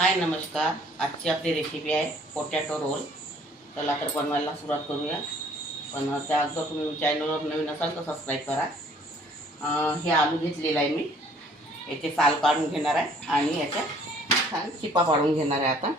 हाय नमस्कार. आजची आपली रेसिपी आहे पोटॅटो रोल. चला तर बनवायला सुरुवात करूया. पण त्या अगोदर तुम्ही चॅनलवर नवीन असाल तर सबस्क्राईब करा. हे आलू घेतलेलं आहे मी. याचे साल काढून घेणार आहे आणि याच्या छान चिपा पाडून घेणार आहे. आता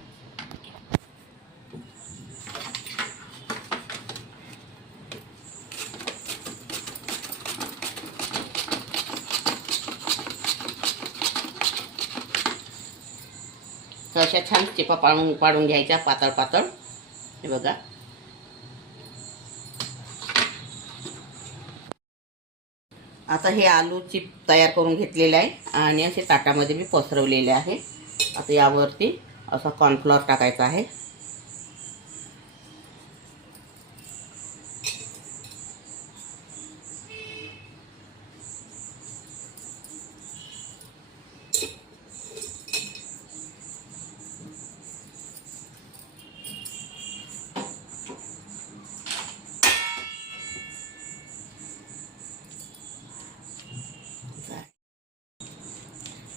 तर अशा छान चिपा पाडून घ्यायच्या पातळ पातळ. हे बघा. आता हे आलू चिप तयार करून घेतलेले आहे आणि असे ताटामध्ये मी पसरवलेले आहे. आता यावरती असा कॉर्नफ्लॉवर टाकायचा आहे.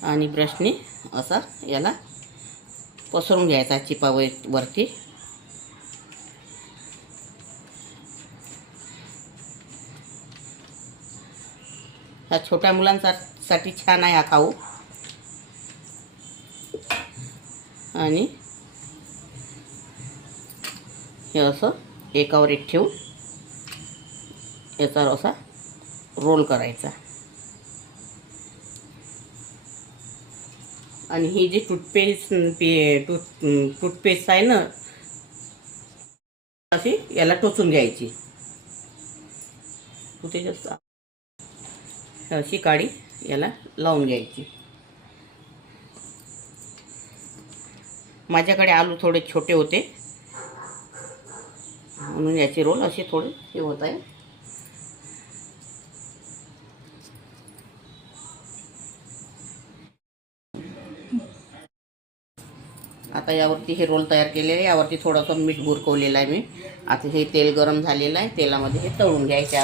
आणि ब्रशने असा याला पसरून घ्यायचा चिपावरती. हा छोट्या मुलांसाठी छान आहे हा खाऊ. आणि हे असं एकावर एक ठेवून याचा असा रोल करायचा. आणि ही जी टूथपेस्ट आहे ना, अशी याला टोचून घ्यायची. कुठे जास्त अशी काडी याला लावून घ्यायची. माझ्याकडे आलू थोडे छोटे होते म्हणून याचे रोल असे थोडे हे होत आहे. आता यावरती हे रोल तयार केलेले आहे. यावरती थोडंसं मीठ बुरकवलेलं आहे मी. आता हे तेल गरम झालेलं आहे. तेलामध्ये हे तळून घ्यायचे.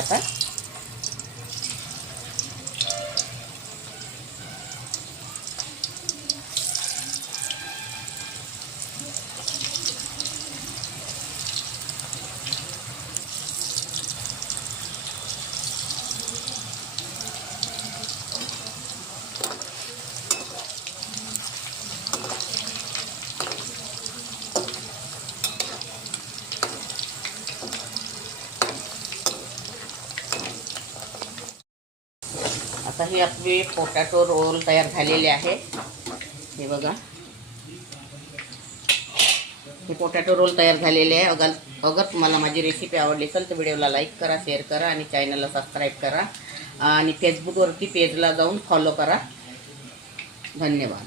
आता हे आपले पोटॅटो रोल तयार झालेले आहे. हे बघा. हे पोटॅटो रोल तयार झालेले आहे. अगर तुम्हाला माझी रेसिपी आवडली असेल तर व्हिडिओला लाईक करा, शेअर करा आणि चॅनलला सबस्क्राईब करा. आणि फेसबुकवरती पेजला जाऊन फॉलो करा. धन्यवाद.